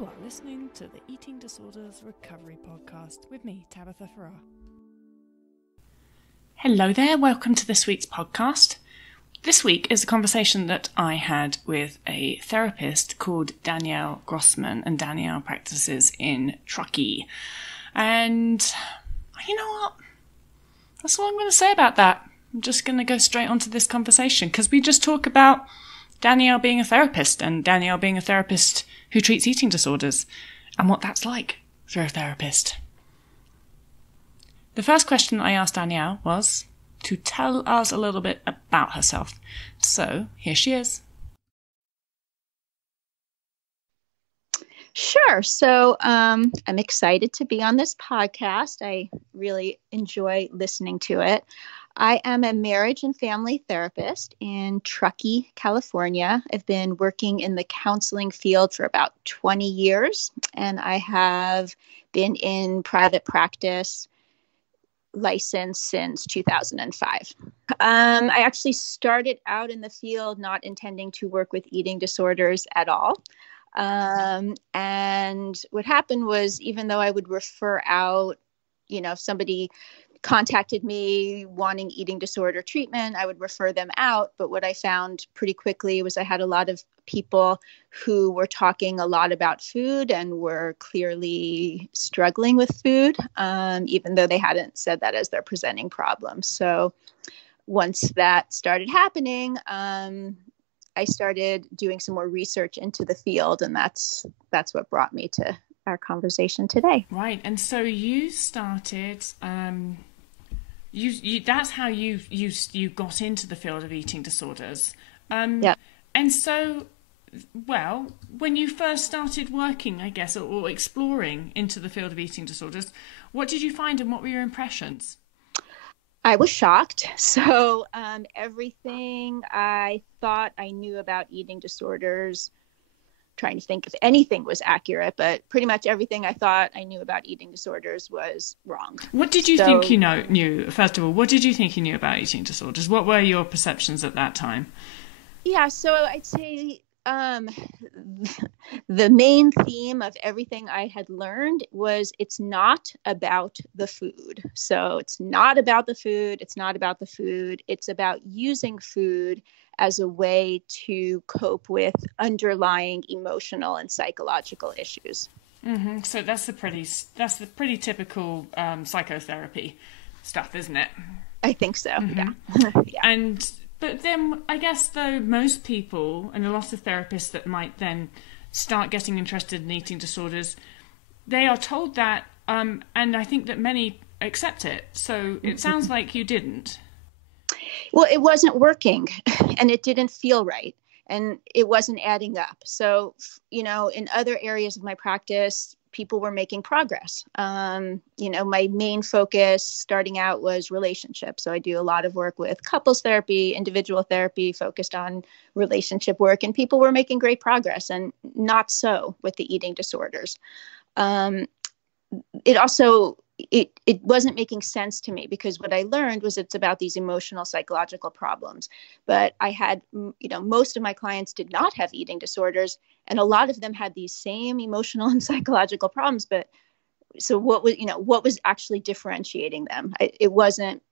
You are listening to the Eating Disorders Recovery Podcast with me, Tabitha Farrar. Hello there, welcome to this week's podcast. This week is a conversation that I had with a therapist called Danielle Grossman, and Danielle practices in Truckee. And you know what? That's all I'm going to say about that. I'm just going to go straight onto this conversation because we just talk about Danielle being a therapist and Danielle being a therapist who treats eating disorders and what that's like for a therapist. The first question I asked Danielle was to tell us a little bit about herself. So here she is. Sure. So I'm excited to be on this podcast. I really enjoy listening to it. I am a marriage and family therapist in Truckee, California. I've been working in the counseling field for about 20 years, and I have been in private practice licensed since 2005. I actually started out in the field not intending to work with eating disorders at all. And what happened was, even though I would refer out, if somebody contacted me wanting eating disorder treatment, I would refer them out. But what I found pretty quickly was I had a lot of people who were talking a lot about food and were clearly struggling with food, even though they hadn't said that as their presenting problem. So once that started happening, I started doing some more research into the field, and that's what brought me to our conversation today. Right, and so you started. You that's how you got into the field of eating disorders. Yeah. And so, well, when you first started working, I guess, or exploring into the field of eating disorders, what did you find and what were your impressions? I was shocked. So everything I thought I knew about eating disorders, trying to think if anything was accurate, but pretty much everything I thought I knew about eating disorders was wrong. What did you think you knew? First of all, what did you think you knew about eating disorders? What were your perceptions at that time? Yeah, so I'd say the main theme of everything I had learned was it's not about the food. So it's not about the food. It's not about the food. It's about using food as a way to cope with underlying emotional and psychological issues. Mm-hmm. So that's the pretty typical psychotherapy stuff, isn't it? I think so. Mm-hmm. Yeah. But then I guess though most people and a lot of therapists that might then start getting interested in eating disorders, they are told that, and I think that many accept it. So it sounds like you didn't. Well, it wasn't working and it didn't feel right and it wasn't adding up. So, in other areas of my practice, people were making progress. My main focus starting out was relationships. So I do a lot of work with couples therapy, individual therapy focused on relationship work, and people were making great progress, and not so with the eating disorders. It wasn't making sense to me because what I learned was it's about these emotional, psychological problems. But I had, most of my clients did not have eating disorders, and a lot of them had these same emotional and psychological problems. But so what was actually differentiating them? It wasn't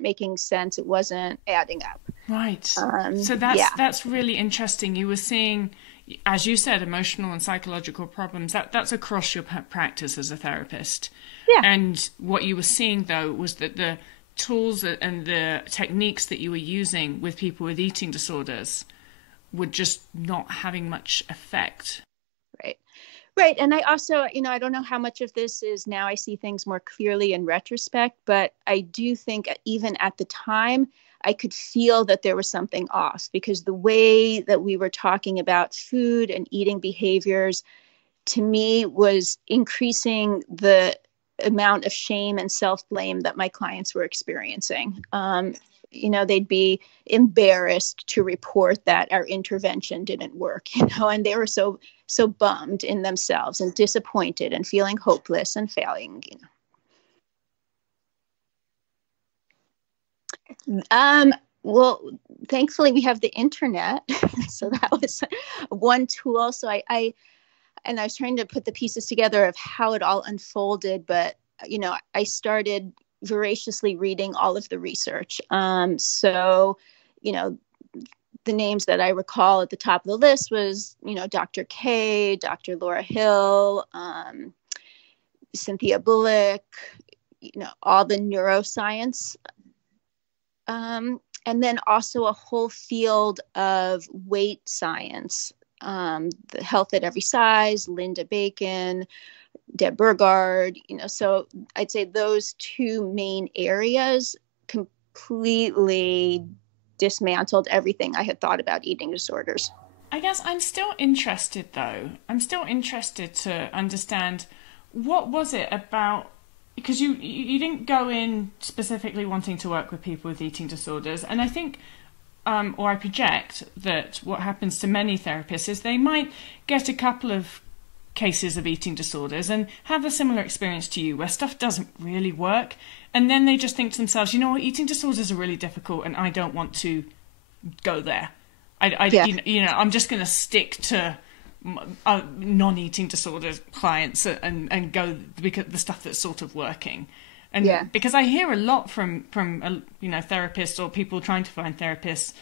making sense. It wasn't adding up. Right. So that's really interesting. You were seeing, as you said, emotional and psychological problems. That's across your practice as a therapist. Yeah. And what you were seeing, though, was that the tools and the techniques that you were using with people with eating disorders were just not having much effect. Right. And I also, I don't know how much of this is now I see things more clearly in retrospect, but I do think even at the time, I could feel that there was something off because the way that we were talking about food and eating behaviors, to me, was increasing the amount of shame and self-blame that my clients were experiencing. They'd be embarrassed to report that our intervention didn't work, and they were so bummed in themselves and disappointed and feeling hopeless and failing, Well, thankfully we have the internet. So that was one tool. So I and I was trying to put the pieces together of how it all unfolded. But, I started voraciously reading all of the research. So, the names that I recall at the top of the list was, Dr. K, Dr. Laura Hill, Cynthia Bullock, all the neuroscience. And then also a whole field of weight science, the Health at Every Size, Linda Bacon, Deb Burgard, so I'd say those two main areas completely dismantled everything I had thought about eating disorders. I guess I'm still interested, though. I'm still interested to understand what was it about, because you didn't go in specifically wanting to work with people with eating disorders, and I think, or I project that what happens to many therapists is they might get a couple of cases of eating disorders and have a similar experience to you where stuff doesn't really work, and then they just think to themselves, eating disorders are really difficult and I don't want to go there. I'm just going to stick to non-eating disorders clients and go because the stuff that's sort of working. And because I hear a lot from therapists or people trying to find therapists,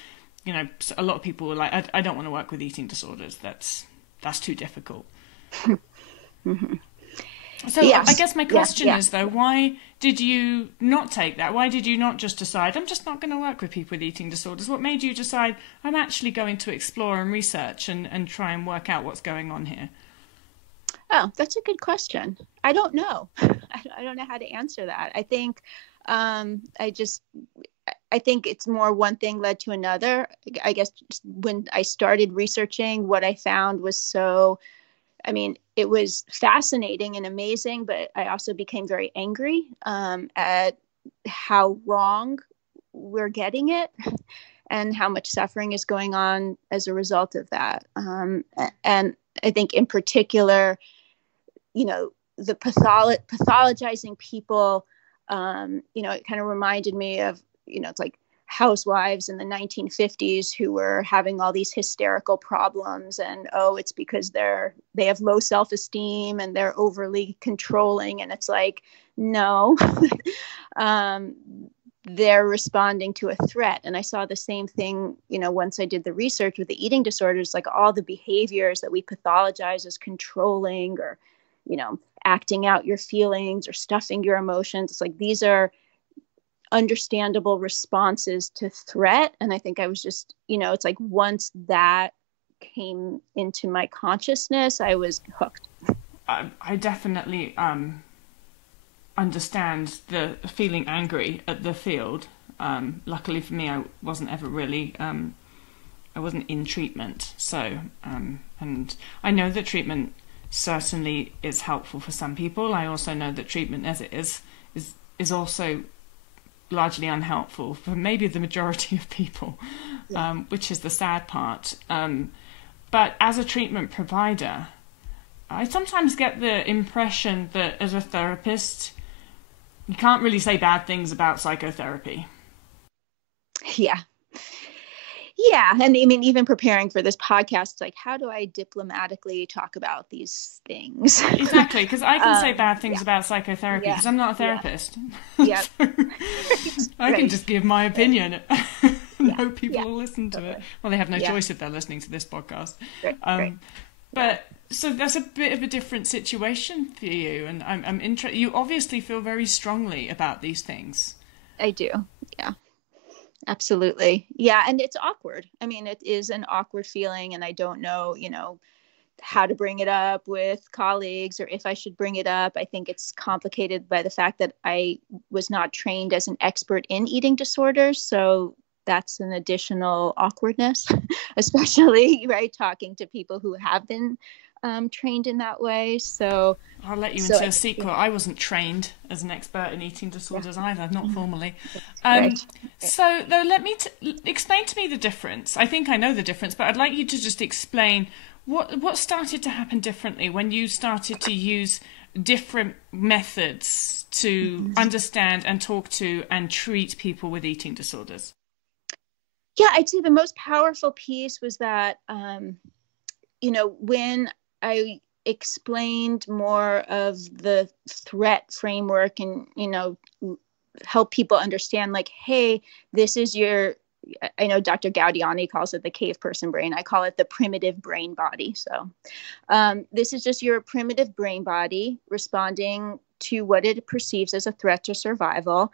a lot of people are like, I don't want to work with eating disorders. That's too difficult. Mm-hmm. So yes. I guess my question is, though, why did you not take that? Why did you not just decide, I'm just not going to work with people with eating disorders? What made you decide, I'm actually going to explore and research and try and work out what's going on here? Oh, that's a good question. I don't know. I don't know how to answer that. I think I think it's more one thing led to another. I guess when I started researching, what I found was it was fascinating and amazing, but I also became very angry at how wrong we're getting it and how much suffering is going on as a result of that. And I think in particular, the pathologizing people, it kind of reminded me of, it's like housewives in the 1950s who were having all these hysterical problems, and it's because they have low self-esteem and they're overly controlling, and it's like, no. They're responding to a threat. And I saw the same thing, once I did the research with the eating disorders, like all the behaviors that we pathologize as controlling or acting out your feelings or stuffing your emotions. It's like, these are understandable responses to threat. And I think I was just, it's like once that came into my consciousness, I was hooked. I definitely understand the feeling angry at the field. Luckily for me, I wasn't ever really, I wasn't in treatment. So, and I know that treatment certainly is helpful for some people. I also know that treatment as it is also largely unhelpful for maybe the majority of people, which is the sad part. But as a treatment provider, I sometimes get the impression that as a therapist, you can't really say bad things about psychotherapy. Yeah. Yeah. And I mean, even preparing for this podcast, it's like, how do I diplomatically talk about these things? Exactly. Because I can say bad things about psychotherapy because I'm not a therapist. Yeah. I can just give my opinion and hope people will listen to it. Well, they have no choice if they're listening to this podcast. But so that's a bit of a different situation for you. And I'm interested. You obviously feel very strongly about these things. I do. Yeah. Absolutely. Yeah. And it's awkward. I mean, it is an awkward feeling, and I don't know, how to bring it up with colleagues or if I should bring it up. I think it's complicated by the fact that I was not trained as an expert in eating disorders. So that's an additional awkwardness, especially talking to people who have been trained in that way. So I'll let you into a secret. I wasn't trained as an expert in eating disorders either, not formally. So though, let me explain to me the difference. I think I know the difference, but I'd like you to just explain what started to happen differently when you started to use different methods to understand and talk to and treat people with eating disorders. Yeah, I'd say the most powerful piece was that, when I explained more of the threat framework and, help people understand like, hey, this is I know Dr. Gaudiani calls it the cave person brain. I call it the primitive brain body. So this is just your primitive brain body responding to what it perceives as a threat to survival.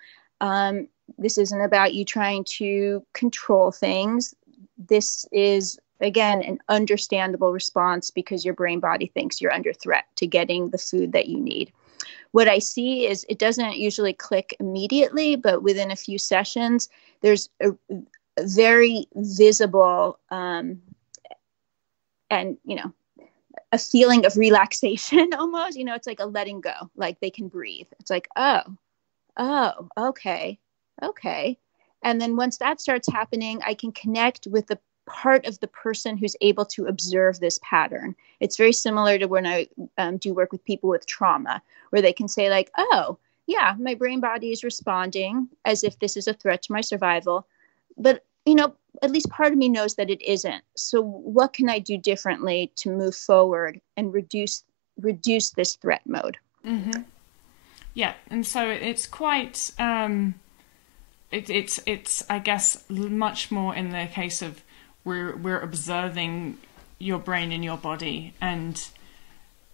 This isn't about you trying to control things. This is, again, an understandable response because your brain body thinks you're under threat to getting the food that you need. What I see is it doesn't usually click immediately, but within a few sessions, there's a very visible and, a feeling of relaxation almost. It's like a letting go, like they can breathe. It's like, oh, okay. And then once that starts happening, I can connect with the part of the person who's able to observe this pattern. It's very similar to when I do work with people with trauma, where they can say like, oh, yeah, my brain body is responding as if this is a threat to my survival. But, at least part of me knows that it isn't. So what can I do differently to move forward and reduce this threat mode? Mm-hmm. Yeah. And so it's quite, it's I guess, much more in the case of we're observing your brain and your body, and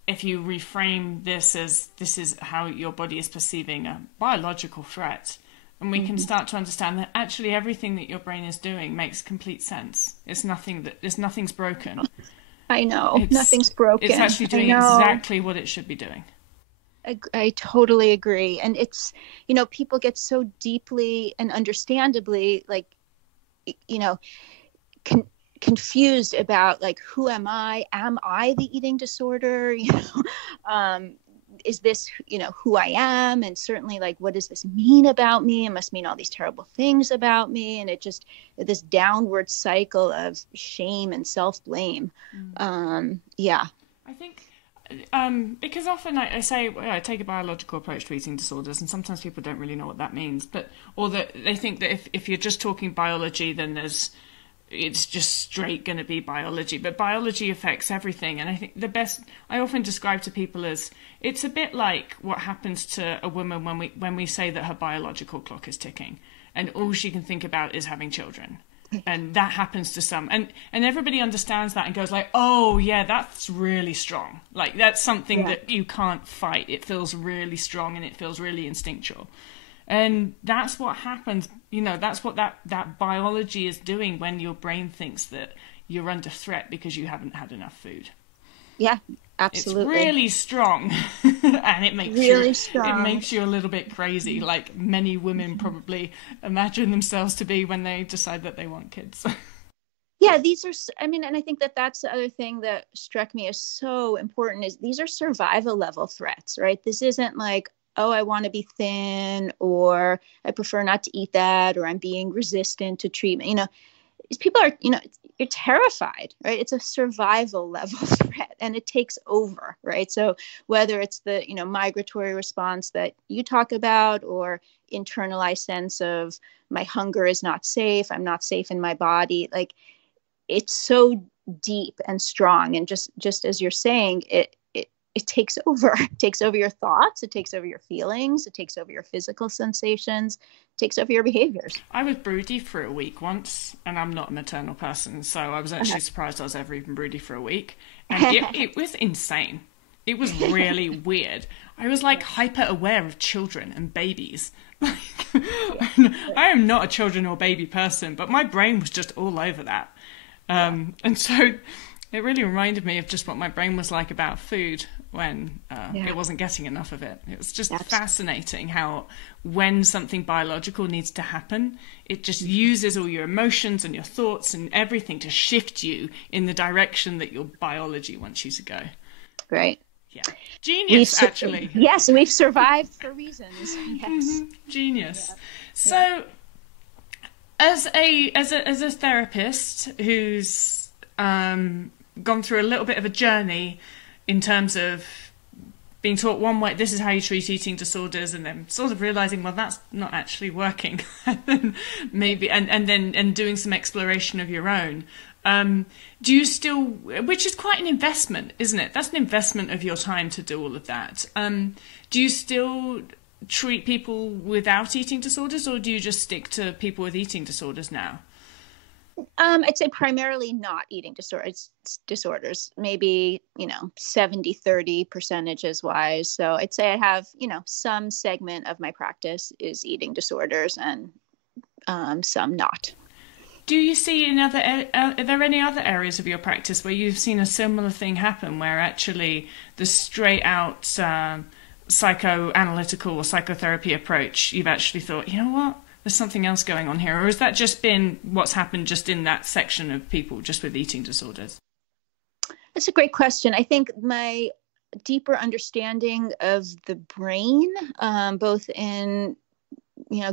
if you reframe this as this is how your body is perceiving a biological threat, and we can start to understand that actually everything that your brain is doing makes complete sense. Nothing's broken. I know, nothing's broken. It's actually doing exactly what it should be doing. I totally agree. And it's, people get so deeply and understandably like, confused about like, who am I? Am I the eating disorder? Is this, who I am? And certainly like, what does this mean about me? It must mean all these terrible things about me. And it just, this downward cycle of shame and self-blame. Yeah. I think, because often I say, well, I take a biological approach to eating disorders, and sometimes people don't really know what that means, or that they think that if you're just talking biology, then it's just straight going to be biology, but biology affects everything. And I think the best I often describe to people is it's a bit like what happens to a woman when we say that her biological clock is ticking and all she can think about is having children. And that happens to some, and everybody understands that and goes like, oh yeah, that's really strong. Like that's something that you can't fight. It feels really strong and it feels really instinctual. And that's what happens, that's what that biology is doing when your brain thinks that you're under threat because you haven't had enough food. Yeah, absolutely. It's really strong. And it makes you a little bit crazy, like many women probably imagine themselves to be when they decide that they want kids. Yeah, and I think that's the other thing that struck me as so important is these are survival level threats, right? This isn't like, oh, I want to be thin, or I prefer not to eat that, or I'm being resistant to treatment. These people are, you're terrified, right? It's a survival level threat and it takes over, right? So whether it's the, migratory response that you talk about, or internalized sense of my hunger is not safe, I'm not safe in my body, like it's so deep and strong. And just as you're saying, it takes over. It takes over your thoughts. It takes over your feelings. It takes over your physical sensations. It takes over your behaviors. I was broody for a week once, and I'm not a maternal person, so I was actually surprised I was ever even broody for a week. And it was insane. It was really weird. I was like hyper aware of children and babies. I am not a children or baby person, but my brain was just all over that. And so it really reminded me of just what my brain was like about food when it wasn't getting enough of it. It was just fascinating how when something biological needs to happen, it just uses all your emotions and your thoughts and everything to shift you in the direction that your biology wants you to go. Right. Yeah. Genius, actually. Yes, we've survived for reasons. Yes. Mm-hmm. Genius. Yeah. So as a therapist who's gone through a little bit of a journey in terms of being taught one way, this is how you treat eating disorders, and then sort of realizing, well, that's not actually working, and then maybe and doing some exploration of your own. Do you still, which is quite an investment, isn't it? That's an investment of your time to do all of that. Do you still treat people without eating disorders, or do you just stick to people with eating disorders now? I'd say primarily not eating disorders, maybe, 70-30 percentages wise. So I'd say I have, some segment of my practice is eating disorders and some not. Do you see are there any other areas of your practice where you've seen a similar thing happen, where actually the straight out psychoanalytical or psychotherapy approach, you've actually thought, you know what, there's something else going on here? Or has that just been what's happened just in that section of people just with eating disorders? That's a great question. I think my deeper understanding of the brain, both in,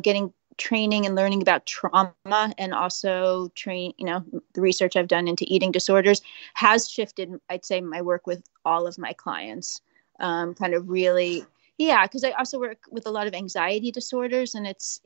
getting training and learning about trauma, and also the research I've done into eating disorders, has shifted, I'd say, my work with all of my clients. Kind of really, because I also work with a lot of anxiety disorders, and it's,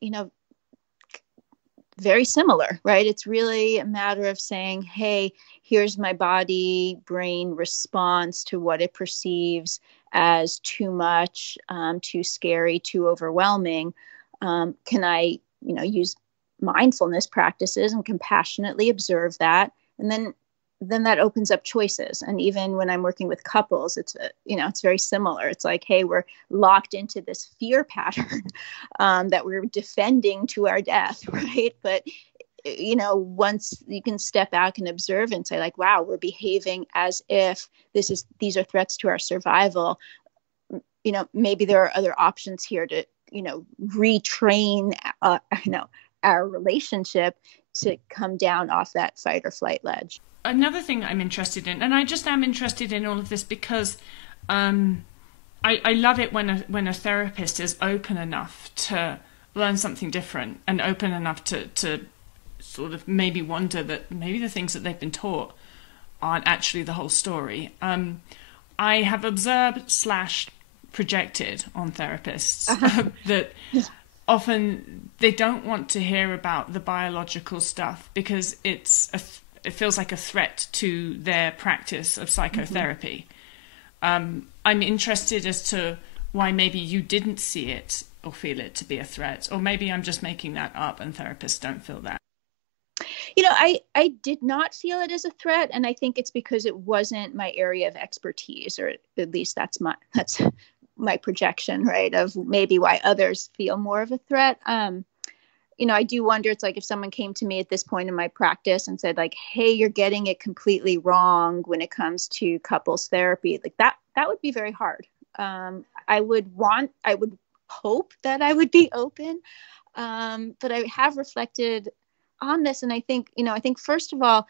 very similar, right? It's really a matter of saying, hey, here's my body brain response to what it perceives as too much, too scary, too overwhelming. Can I, use mindfulness practices and compassionately observe that? And then that opens up choices. And even when I'm working with couples, it's, it's very similar. It's like, hey, we're locked into this fear pattern that we're defending to our death, right? But, once you can step back and observe and say, like, wow, we're behaving as if these are threats to our survival. Maybe there are other options here to, retrain, our relationship to come down off that fight or flight ledge. Another thing I'm interested in, and I just am interested in all of this because I love it when a therapist is open enough to learn something different, and open enough to sort of maybe wonder that maybe the things that they've been taught aren't actually the whole story. I have observed / projected on therapists that often they don't want to hear about the biological stuff because it feels like a threat to their practice of psychotherapy. I'm interested as to why maybe you didn't see it or feel it to be a threat, or maybe I'm just making that up and therapists don't feel that. I did not feel it as a threat, and I think it's because it wasn't my area of expertise, or at least that's my projection, right, of maybe why others feel more of a threat. I do wonder, it's like if someone came to me at this point in my practice and said, like, hey, you're getting it completely wrong when it comes to couples therapy, like that would be very hard. I would hope that I would be open. But I have reflected on this, and I think first of all,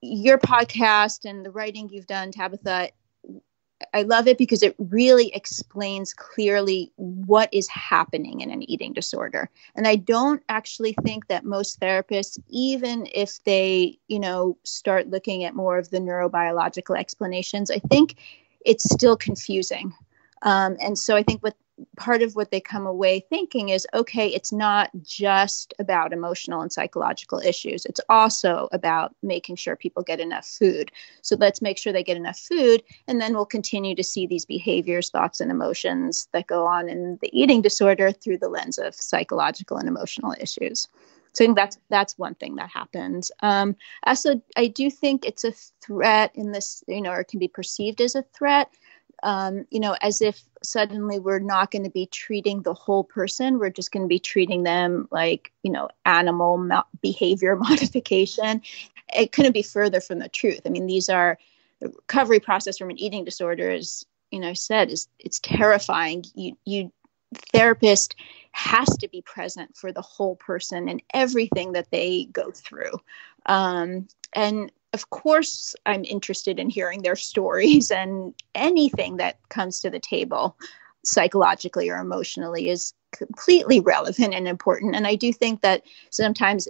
your podcast and the writing you've done, Tabitha, I love it because it really explains clearly what is happening in an eating disorder. And I don't actually think that most therapists, even if they, start looking at more of the neurobiological explanations, I think it's still confusing. And so I think part of what they come away thinking is, okay, it's not just about emotional and psychological issues. It's also about making sure people get enough food. So let's make sure they get enough food, and then we'll continue to see these behaviors, thoughts, and emotions that go on in the eating disorder through the lens of psychological and emotional issues. So I think that's one thing that happens. Also, I do think it's a threat in this, or it can be perceived as a threat. As if suddenly we're not going to be treating the whole person. We're just going to be treating them like, animal behavior modification. It couldn't be further from the truth. I mean, the recovery process from an eating disorder is, it's terrifying. You therapist has to be present for the whole person and everything that they go through. And of course, I'm interested in hearing their stories, and anything that comes to the table psychologically or emotionally is completely relevant and important. And I do think that sometimes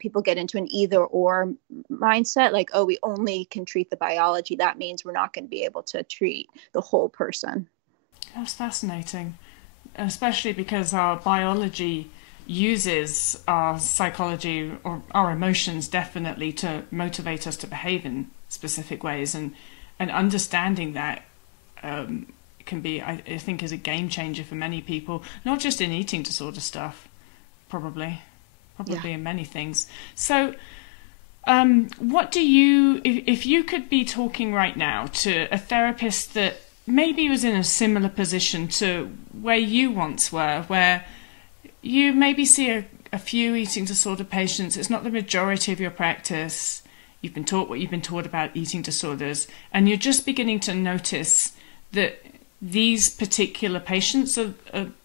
people get into an either or mindset, like, oh, we only can treat the biology. That means we're not going to be able to treat the whole person. That's fascinating, especially because our biology uses our psychology or our emotions definitely to motivate us to behave in specific ways, and understanding that can be, I think, is a game changer for many people, not just in eating disorder stuff, probably in many things. So what do you, if you could be talking right now to a therapist that maybe was in a similar position to where you once were, where you maybe see a few eating disorder patients, it's not the majority of your practice, you've been taught what you've been taught about eating disorders, and you're just beginning to notice that these particular patients are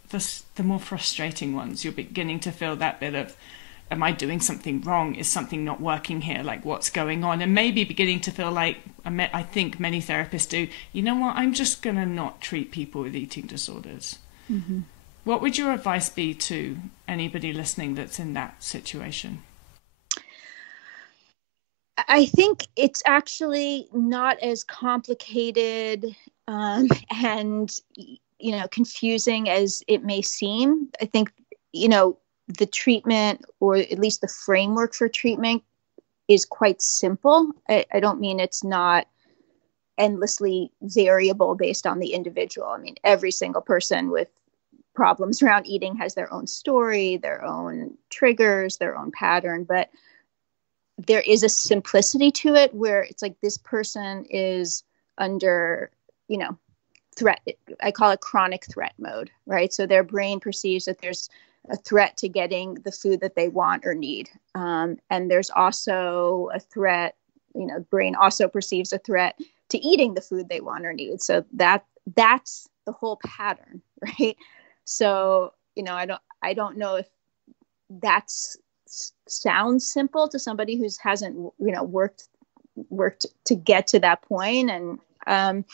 the more frustrating ones. You're beginning to feel that bit of, am I doing something wrong? Is something not working here? Like, what's going on? And maybe beginning to feel like, I think many therapists do, you know what, I'm just going to not treat people with eating disorders. Mm-hmm. What would your advice be to anybody listening that's in that situation? I think it's actually not as complicated and, confusing as it may seem. I think, the treatment, or at least the framework for treatment, is quite simple. I don't mean it's not endlessly variable based on the individual. I mean, every single person with problems around eating has their own story, their own triggers, their own pattern, but there is a simplicity to it where it's like this person is under, threat. I call it chronic threat mode, right? So their brain perceives that there's a threat to getting the food that they want or need. And there's also a threat, brain also perceives a threat to eating the food they want or need. So that's the whole pattern, right? So, I don't know if that sounds simple to somebody who hasn't, worked to get to that point. And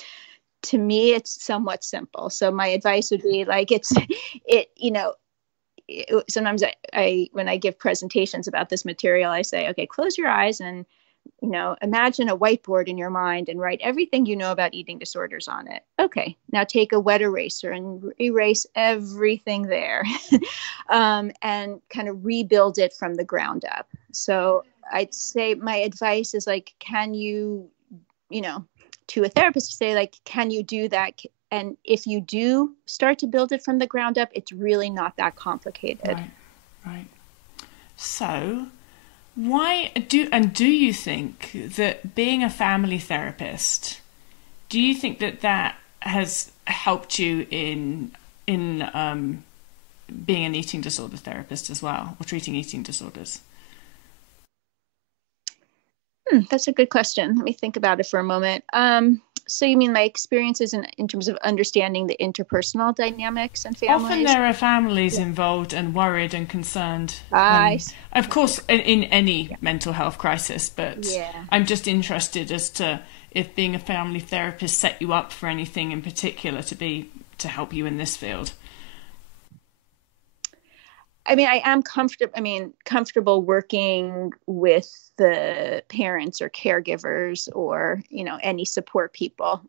to me, it's somewhat simple. So my advice would be like, sometimes I when I give presentations about this material, I say, okay, close your eyes and, imagine a whiteboard in your mind and write everything you know about eating disorders on it. Okay, now take a wet eraser and erase everything there and kind of rebuild it from the ground up. So I'd say my advice is like, can you, to a therapist, say like, can you do that? And if you do start to build it from the ground up, it's really not that complicated. Right. So do you think that being a family therapist, do you think that has helped you in being an eating disorder therapist as well, or treating eating disorders? That's a good question. Let me think about it for a moment. So you mean my experiences in terms of understanding the interpersonal dynamics in families? Often there are families involved and worried and concerned. Of course, in any mental health crisis, but I'm just interested as to if being a family therapist set you up for anything in particular to help you in this field. I mean, I am comfortable working with the parents or caregivers or, any support people.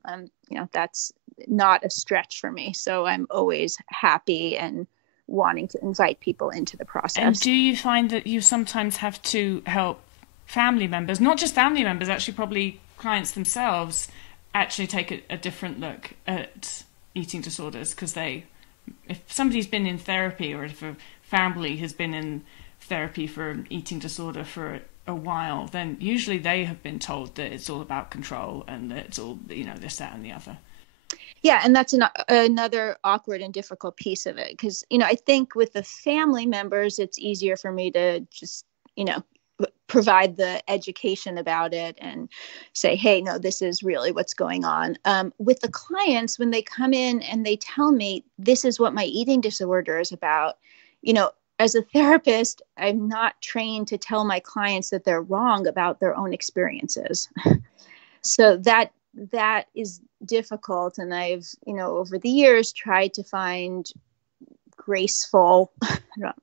That's not a stretch for me. So I'm always happy and wanting to invite people into the process. And do you find that you sometimes have to help family members, not just family members, actually probably clients themselves, actually take a different look at eating disorders? Because if somebody's been in therapy, or if a family has been in therapy for an eating disorder for a while, then usually they have been told that it's all about control and that it's all, this, that, and the other. Yeah, and that's another awkward and difficult piece of it. Because, I think with the family members, it's easier for me to just, provide the education about it and say, hey, no, this is really what's going on. With the clients, when they come in and they tell me, this is what my eating disorder is about, as a therapist, I'm not trained to tell my clients that they're wrong about their own experiences. So that is difficult. And I've, over the years tried to find graceful, I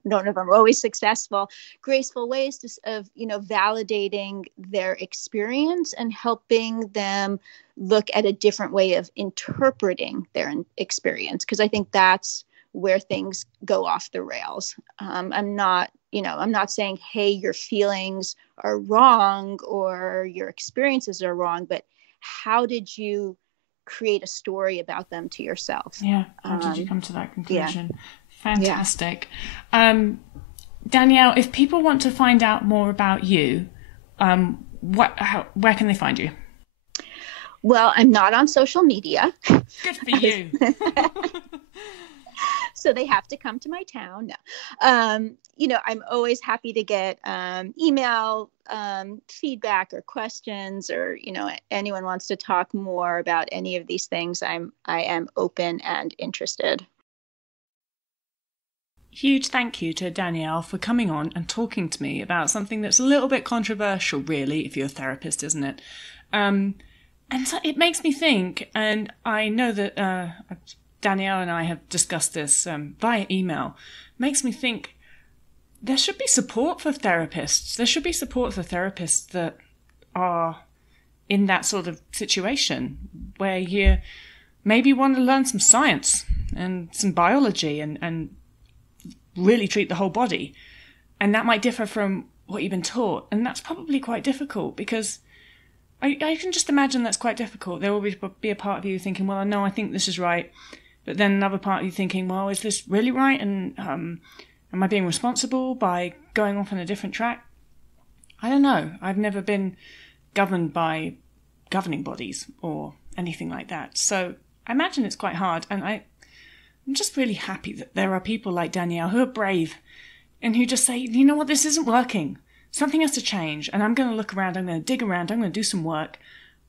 don't know if I'm always successful, graceful ways of validating their experience and helping them look at a different way of interpreting their experience. Because I think that's where things go off the rails. I'm not saying, hey, your feelings are wrong or your experiences are wrong, but how did you create a story about them to yourself? Yeah. How did you come to that conclusion? Yeah. Fantastic. Yeah. Danielle, if people want to find out more about you, where can they find you? Well, I'm not on social media. Good for you. So they have to come to my town. No. I'm always happy to get email feedback or questions, or, anyone wants to talk more about any of these things. I am open and interested. Huge thank you to Danielle for coming on and talking to me about something that's a little bit controversial, really, if you're a therapist, isn't it? And so it makes me think, and I know that Danielle and I have discussed this via email, makes me think there should be support for therapists. There should be support for therapists that are in that sort of situation where you maybe want to learn some science and some biology and really treat the whole body. And that might differ from what you've been taught. And that's probably quite difficult, because I can just imagine that's quite difficult. There will be a part of you thinking, well, no, I think this is right. But then another part of you thinking, well, is this really right? And am I being responsible by going off on a different track? I don't know. I've never been governed by governing bodies or anything like that. So I imagine it's quite hard. And I'm just really happy that there are people like Danielle who are brave and who just say, you know what, this isn't working. Something has to change. And I'm going to look around, I'm going to dig around, I'm going to do some work,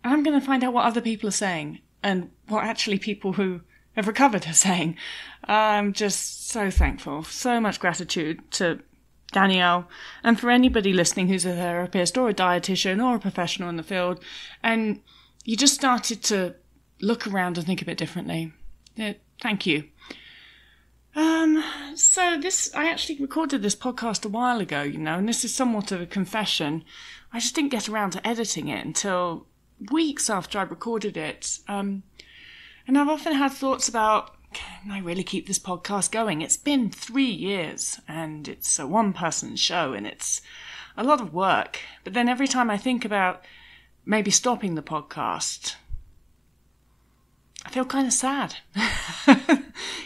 and I'm going to find out what other people are saying and what actually people who have recovered are saying. I'm just so thankful. So much gratitude to Danielle, and for anybody listening who's a therapist or a dietitian or a professional in the field, and you just started to look around and think a bit differently. Thank you. So I actually recorded this podcast a while ago, and this is somewhat of a confession. I just didn't get around to editing it until weeks after I recorded it. And I've often had thoughts about, can I really keep this podcast going? It's been 3 years and it's a one-person show and it's a lot of work. But then every time I think about maybe stopping the podcast, I feel kind of sad,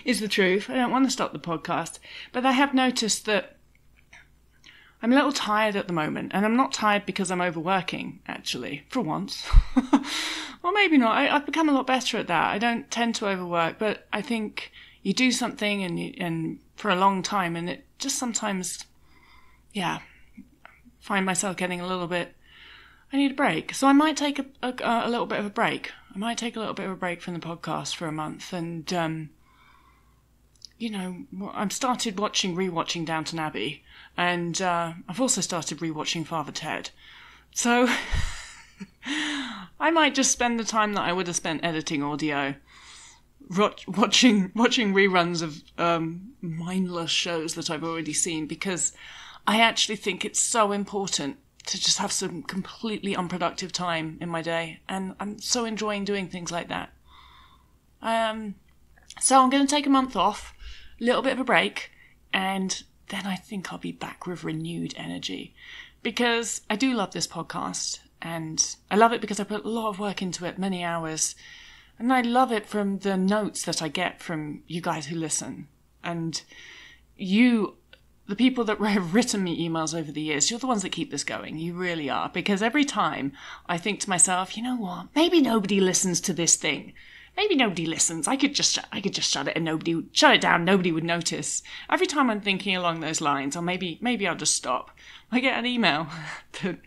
is the truth. I don't want to stop the podcast. But I have noticed that I'm a little tired at the moment. And I'm not tired because I'm overworking, actually, for once. Or maybe not. I've become a lot better at that. I don't tend to overwork. But I think you do something and for a long time, and it just sometimes, find myself getting a little bit, I need a break. So I might take a little bit of a break. I might take a little bit of a break from the podcast for a month. And, I've started rewatching Downton Abbey. And I've also started rewatching Father Ted. So I might just spend the time that I would have spent editing audio watching reruns of mindless shows that I've already seen, because I actually think it's so important to just have some completely unproductive time in my day. And I'm so enjoying doing things like that. So I'm going to take a month off, a little bit of a break, and then I think I'll be back with renewed energy. Because I do love this podcast, and I love it because I put a lot of work into it, many hours. And I love it from the notes that I get from you guys who listen. And you, the people that have written me emails over the years, you're the ones that keep this going. You really are. Because every time I think to myself, you know what? Maybe nobody listens to this thing. Maybe nobody listens. I could just shut it and nobody would shut it down. Nobody would notice. Every time I'm thinking along those lines, or maybe I'll just stop. I get an email that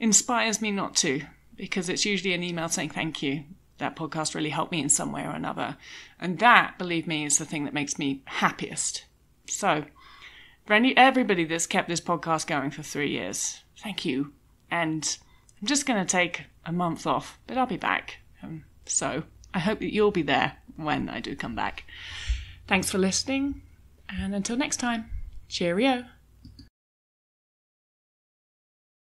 inspires me not to, because it's usually an email saying thank you. That podcast really helped me in some way or another. And that, believe me, is the thing that makes me happiest. So, for everybody that's kept this podcast going for 3 years, thank you. And I'm just going to take a month off, but I'll be back. So I hope that you'll be there when I do come back. Thanks for listening, and until next time, cheerio.